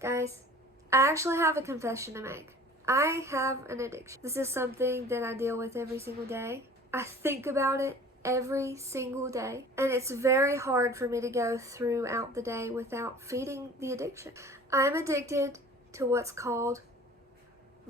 Guys, I actually have a confession to make. I have an addiction. This is something that I deal with every single day. I think about it every single day, and it's very hard for me to go throughout the day without feeding the addiction. I'm addicted to what's called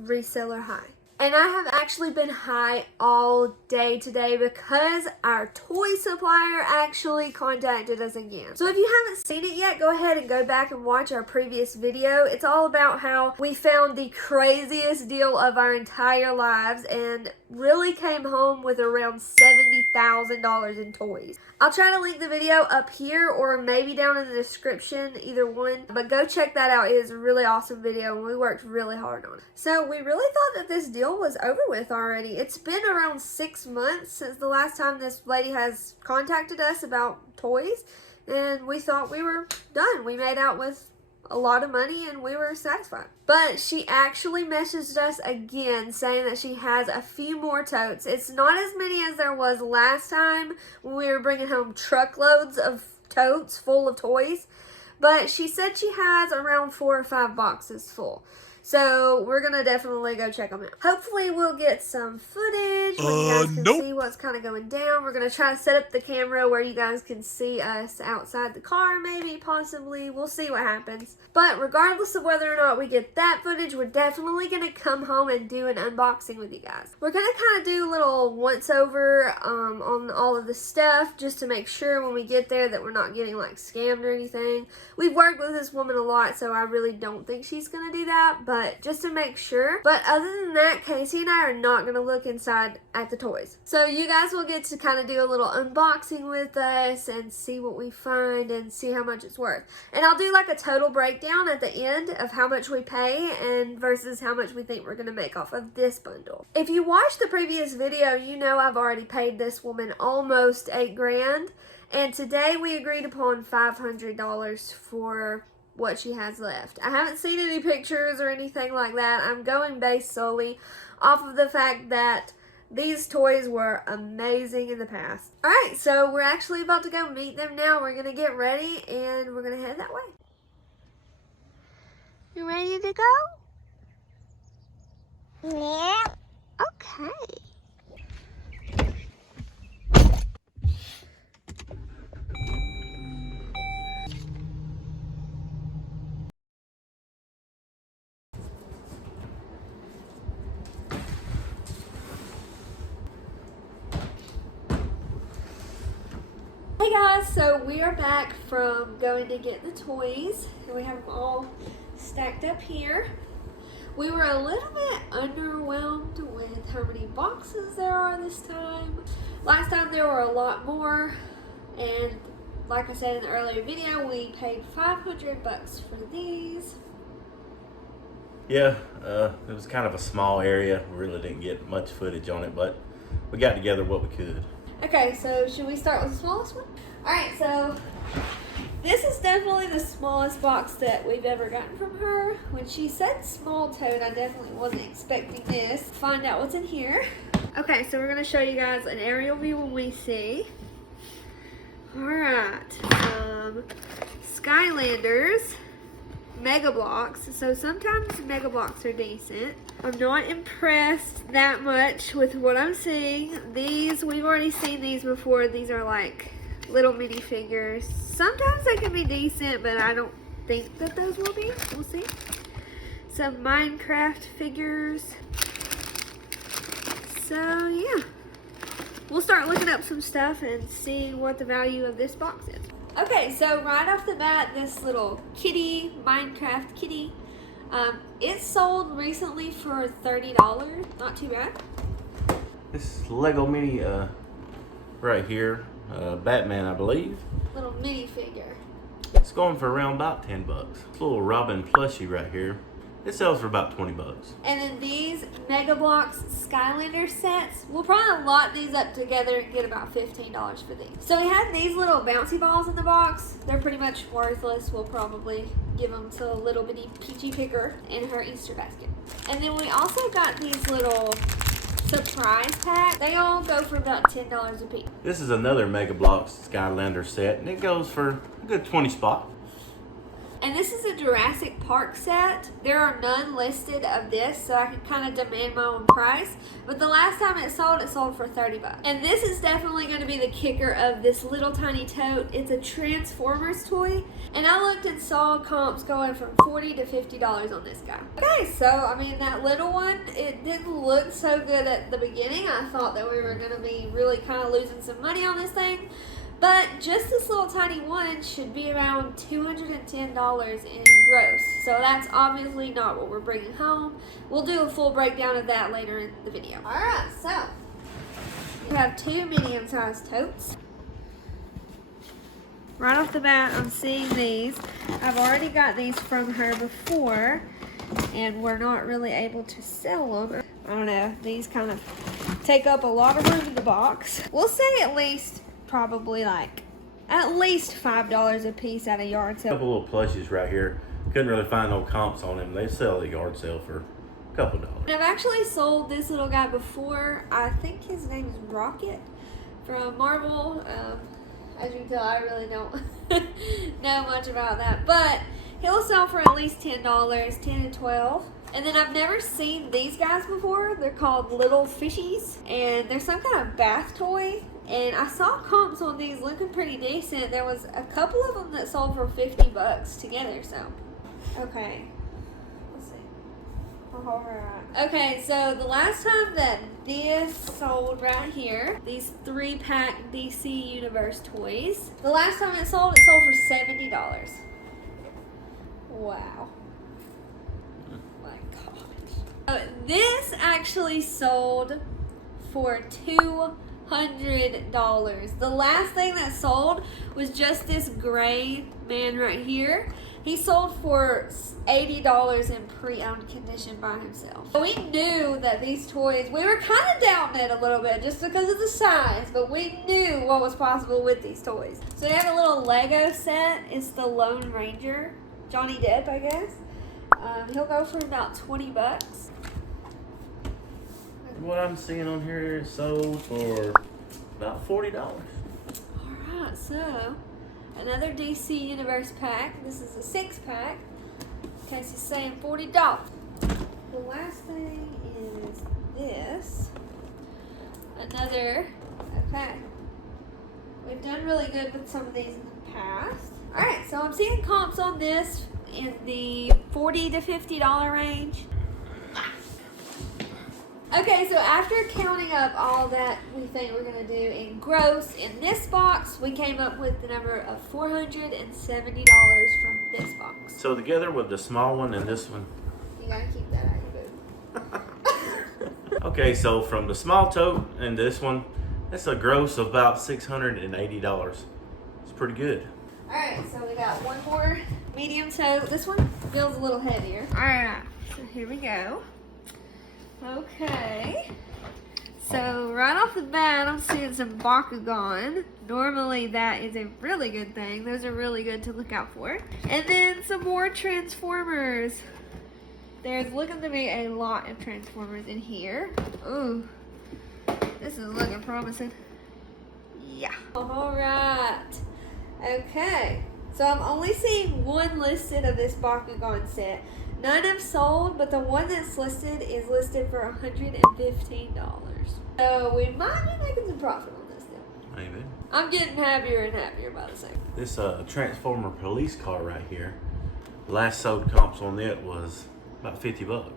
reseller high. And I have actually been high all day today because our toy supplier actually contacted us again. So if you haven't seen it yet, go ahead and go back and watch our previous video. It's all about how we found the craziest deal of our entire lives and really came home with around $70,000 in toys. I'll try to link the video up here or maybe down in the description, either one. But go check that out. It is a really awesome video and we worked really hard on it. So we really thought that this deal was over with already. It's been around 6 months since the last time this lady has contacted us about toys. And we thought we were done. We made out with a lot of money and we were satisfied. But she actually messaged us again saying that she has a few more totes. It's not as many as there was last time when we were bringing home truckloads of totes full of toys. But she said she has around 4 or 5 boxes full. So we're going to definitely go check them out. Hopefully we'll get some footage where you guys can see what's kind of going down. We're going to try to set up the camera where you guys can see us outside the car, maybe, possibly. We'll see what happens. But regardless of whether or not we get that footage, we're definitely going to come home and do an unboxing with you guys. We're going to kind of do a little once-over on all of the stuff just to make sure when we get there that we're not getting like scammed or anything. We've worked with this woman a lot, so I really don't think she's going to do that. But just to make sure. But other than that, Casey and I are not going to look inside at the toys. So you guys will get to kind of do a little unboxing with us and see what we find and see how much it's worth. And I'll do like a total breakdown at the end of how much we pay and versus how much we think we're going to make off of this bundle. If you watched the previous video, you know I've already paid this woman almost $8 grand. And today we agreed upon $500 for what she has left. I haven't seen any pictures or anything like that. I'm going based solely off of the fact that these toys were amazing in the past. Alright, so we're actually about to go meet them now. We're going to get ready and we're going to head that way. You ready to go? Yeah. Okay. Hey guys, so we are back from going to get the toys and we have them all stacked up here. We were a little bit underwhelmed with how many boxes there are this time. Last time there were a lot more, and like I said in the earlier video, we paid $500 for these. Yeah, it was kind of a small area. We really didn't get much footage on it, but we got together what we could. Okay, so should we start with the smallest one? Alright, so this is definitely the smallest box that we've ever gotten from her. When she said small tote, I definitely wasn't expecting this. Find out what's in here. Okay, so we're going to show you guys an aerial view when we see. Alright, Skylanders. Mega Bloks. So sometimes Mega Bloks are decent. I'm not impressed that much with what I'm seeing. These, we've already seen these before. These are like little mini figures. Sometimes they can be decent, but I don't think that those will be. We'll see. Some Minecraft figures. So yeah, we'll start looking up some stuff and see what the value of this box is. Okay, so right off the bat, this little kitty, Minecraft kitty, it sold recently for $30. Not too bad. This Lego mini right here, Batman, I believe. Little mini figure. It's going for around about 10 bucks. This little Robin plushie right here, it sells for about 20 bucks. And then these Mega Bloks Skylanders sets, we'll probably lot these up together and get about $15 for these. So we had these little bouncy balls in the box. They're pretty much worthless. We'll probably give them to a little bitty peachy picker in her Easter basket. And then we also got these little surprise pack. They all go for about $10 a piece. This is another Mega Bloks Skylander set, and it goes for a good 20 spot. And this is a Jurassic Park set. There are none listed of this, so I can kind of demand my own price. But the last time it sold for 30 bucks. And this is definitely going to be the kicker of this little tiny tote. It's a Transformers toy. And I looked and saw comps going from $40 to $50 on this guy. Okay, so I mean that little one, it didn't look so good at the beginning. I thought that we were going to be really kind of losing some money on this thing. But just this little tiny one should be around $210 in gross. So that's obviously not what we're bringing home. We'll do a full breakdown of that later in the video. Alright, so we have two medium-sized totes. Right off the bat, I'm seeing these. I've already got these from her before, and we're not really able to sell them. I don't know, these kind of take up a lot of room in the box. We'll say at least probably like at least $5 a piece at a yard sale. A couple little plushies right here. Couldn't really find no comps on them. They sell at a yard sale for a couple dollars. I've actually sold this little guy before. I think his name is Rocket from Marvel. As you can tell, I really don't know much about that, but he'll sell for at least $10, 10 to 12. And then I've never seen these guys before. They're called Little Fishies, and they're some kind of bath toy. And I saw comps on these looking pretty decent. There was a couple of them that sold for 50 bucks together, so. Okay. Let's see. Alright. Okay, so the last time that this sold right here, these 3-pack DC Universe toys, the last time it sold for $70. Wow. My gosh. This actually sold for $200. The last thing that sold was just this gray man right here. He sold for $80 in pre-owned condition by himself. We knew that these toys, we were kind of doubting it a little bit just because of the size, but we knew what was possible with these toys. So we have a little Lego set. It's the Lone Ranger, Johnny Depp, I guess. He'll go for about 20 bucks. What I'm seeing on here is sold for about $40. Alright, so another DC Universe pack. This is a 6-pack. In case he's saying $40. The last thing is this. Another, okay. We've done really good with some of these in the past. Alright, so I'm seeing comps on this in the $40 to $50 range. Okay, so after counting up all that we think we're going to do in gross in this box, we came up with the number of $470 from this box. So together with the small one and this one. You got to keep that out of your booth. Okay, so from the small tote and this one, that's a gross of about $680. It's pretty good. Alright, so we got one more medium tote. This one feels a little heavier. Alright, so here we go. Okay, so right off the bat, I'm seeing some Bakugan. Normally that is a really good thing. Those are really good to look out for. And then some more Transformers. There's looking to be a lot of Transformers in here. Ooh, this is looking promising. Yeah. Alright, okay. So I'm only seeing one listed of this Bakugan set. None have sold, but the one that's listed is listed for $115. So we might be making some profit on this deal. Maybe. I'm getting happier and happier by the second. This Transformer police car right here, last sold comps on it was about 50 bucks.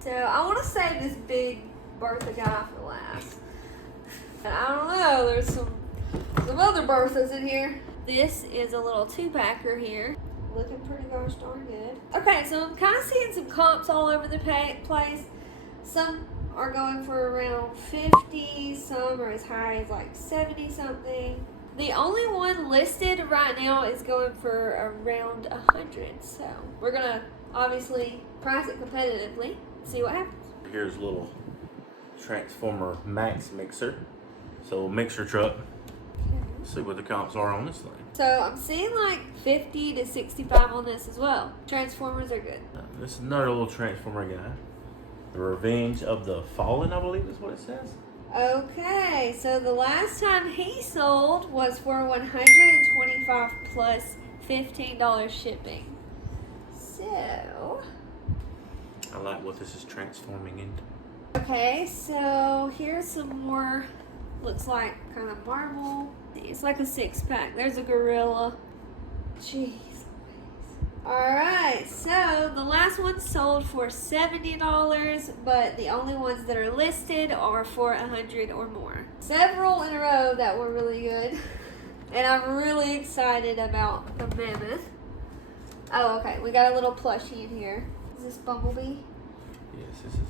So I want to save this big Bertha guy for last. And I don't know, there's some other Berthas in here. This is a little 2-packer here. Looking pretty gosh darn good. Okay, so I'm kind of seeing some comps all over the place. Some are going for around 50, some are as high as like 70 something. The only one listed right now is going for around 100. So we're gonna obviously price it competitively, see what happens. Here's a little Transformer Max mixer. So mixer truck. See what the comps are on this thing. So I'm seeing like 50 to 65 on this as well. Transformers are good. This is another little Transformer guy. The Revenge of the Fallen, I believe is what it says. Okay, so the last time he sold was for $125 plus $15 shipping. So, I like what this is transforming into. okay, so here's some more, looks like kind of marble. It's like a 6-pack. There's a gorilla. Jeez. Alright, so the last one sold for $70, but the only ones that are listed are for $100 or more. Several in a row that were really good. And I'm really excited about the mammoth. Oh, okay, we got a little plushie in here. Is this Bumblebee? Yes, this is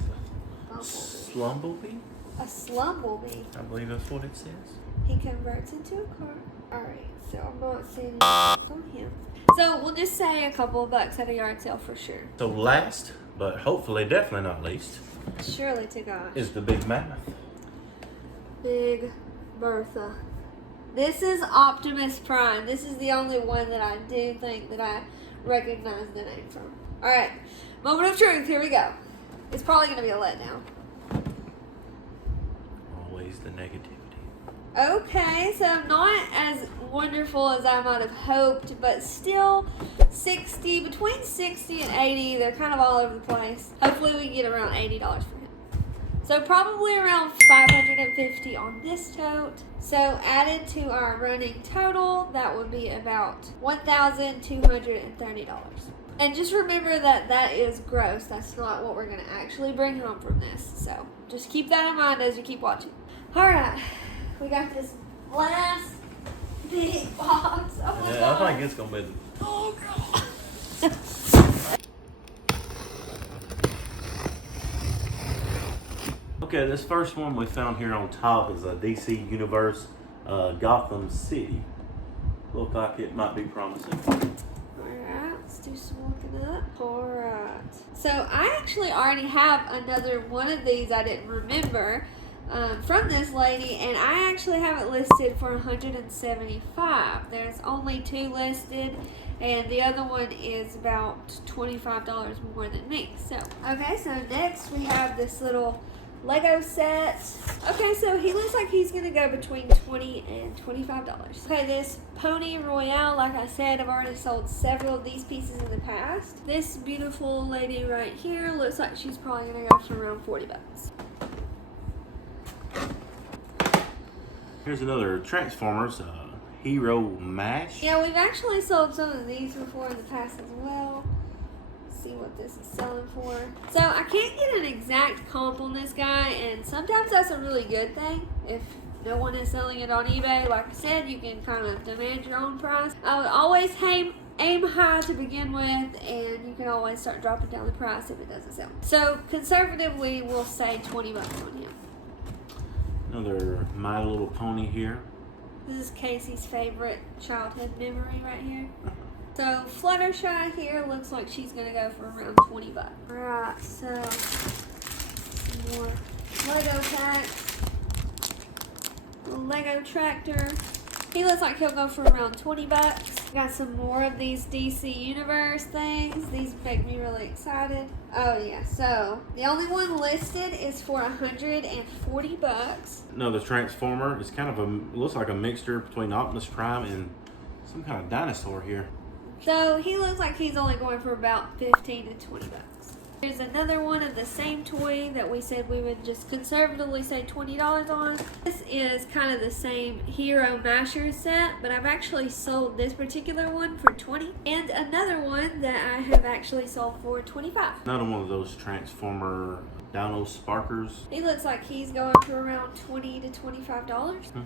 a Slumblebee. A Slumblebee. I believe that's what it says. He converts into a car. Alright, so I'm not seeing it on him. So we'll just say a couple of bucks at a yard sale for sure. So last, but hopefully definitely not least, Surely to God. is the big mammoth. Big Bertha. This is Optimus Prime. This is the only one that I do think that I recognize the name from. Alright, moment of truth, here we go. It's probably going to be a letdown. Always the negativity. Okay, so not as wonderful as I might have hoped, but still between 60 and 80, they're kind of all over the place. Hopefully we can get around $80 for him. So probably around $550 on this tote. So added to our running total, that would be about $1,230. And just remember that that is gross. That's not what we're going to actually bring home from this. So just keep that in mind as you keep watching. Alright, we got this last big box. Oh my God. I think it's going to be the... Oh God. Okay, this first one we found here on top is a DC Universe Gotham City. Look like it might be promising. Alright, let's do some looking up. Alright. So I actually already have another one of these I didn't remember from this lady, and I actually have it listed for $175. There's only 2 listed, and the other one is about $25 more than me. So, okay, so next we have this little Lego set. Okay, so he looks like he's gonna go between $20 and $25. Okay, this Pony Royale, like I said, I've already sold several of these pieces in the past. This beautiful lady right here looks like she's probably gonna go for around $40. Here's another Transformers Hero Mash. Yeah, we've actually sold some of these before in the past as well. Let's see what this is selling for. So I can't get an exact comp on this guy, and sometimes that's a really good thing. If no one is selling it on eBay, like I said, you can kind of demand your own price. I would always aim high to begin with, and you can always start dropping down the price if it doesn't sell. So conservatively, we'll say $20 on him. Another My Little Pony here. This is Casey's favorite childhood memory right here. So Fluttershy here looks like she's gonna go for around $20. Alright, so some more Lego packs. Lego tractor. He looks like he'll go for around $20. Got some more of these DC Universe things. These make me really excited. Oh yeah, so the only one listed is for $140. Another Transformer. It's kind of looks like a mixture between Optimus Prime and some kind of dinosaur here. So he looks like he's only going for about $15 to $20. Here's another one of the same toy that we said we would just conservatively say $20 on. This is kind of the same Hero Masher set, but I've actually sold this particular one for $20, and another one that I have actually sold for $25. Another one of those Transformer Dino Sparkers. He looks like he's going for around $20 to $25.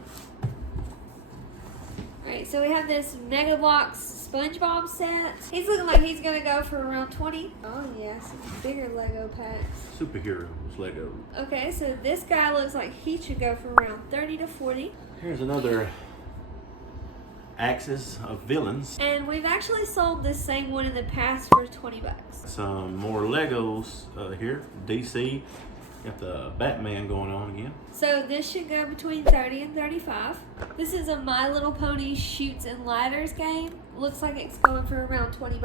Alright, so we have this Mega Bloks Spongebob set. He's looking like he's going to go for around $20. Oh yeah, some bigger Lego packs. Superheroes Lego. Okay, so this guy looks like he should go for around $30 to $40. Here's another Axis of Villains. And we've actually sold this same one in the past for $20. Some more Legos here. DC. Got the Batman going on again. So this should go between $30 and $35. This is a My Little Pony Shoots and Ladders game. Looks like it's going for around $20.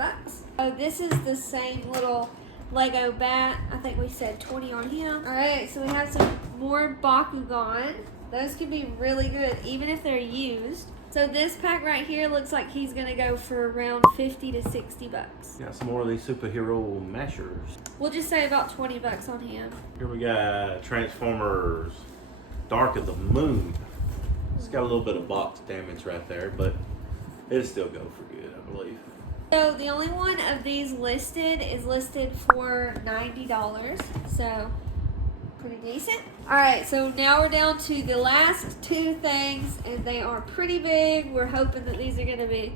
Oh, this is the same little Lego bat. I think we said $20 on him. Alright, so we have some more Bakugan. Those could be really good, even if they're used. So this pack right here looks like he's gonna go for around 50 to 60 bucks. Got some more of these superhero mashers. We'll just say about 20 bucks on him. Here we got Transformers Dark of the Moon. It's got a little bit of box damage right there, but it'll still go for good, I believe. So the only one of these listed is listed for $90, so pretty decent. All right, so now we're down to the last two things, and they are pretty big. We're hoping that these are gonna be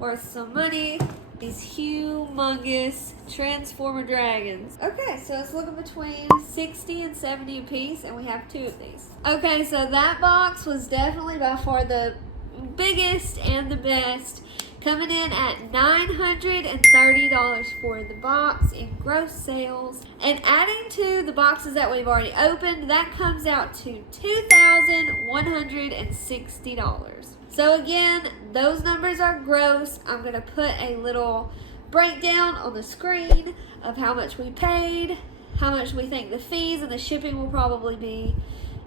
worth some money. These humongous Transformer dragons. Okay, so it's looking between 60 and 70 a piece, and we have two of these. Okay, so that box was definitely by far the biggest and the best, coming in at $930 for the box in gross sales. And adding to the boxes that we've already opened, that comes out to $2,160. So again, those numbers are gross. I'm gonna put a little breakdown on the screen of how much we paid, how much we think the fees and the shipping will probably be,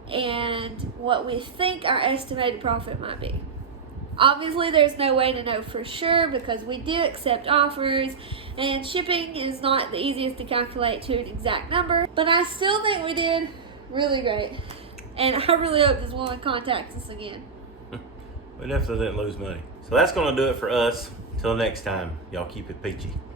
and what we think our estimated profit might be. Obviously, there's no way to know for sure because we do accept offers and shipping is not the easiest to calculate to an exact number. But I still think we did really great. And I really hope this woman contacts us again. We definitely didn't lose money. So that's going to do it for us. Till next time, y'all keep it peachy.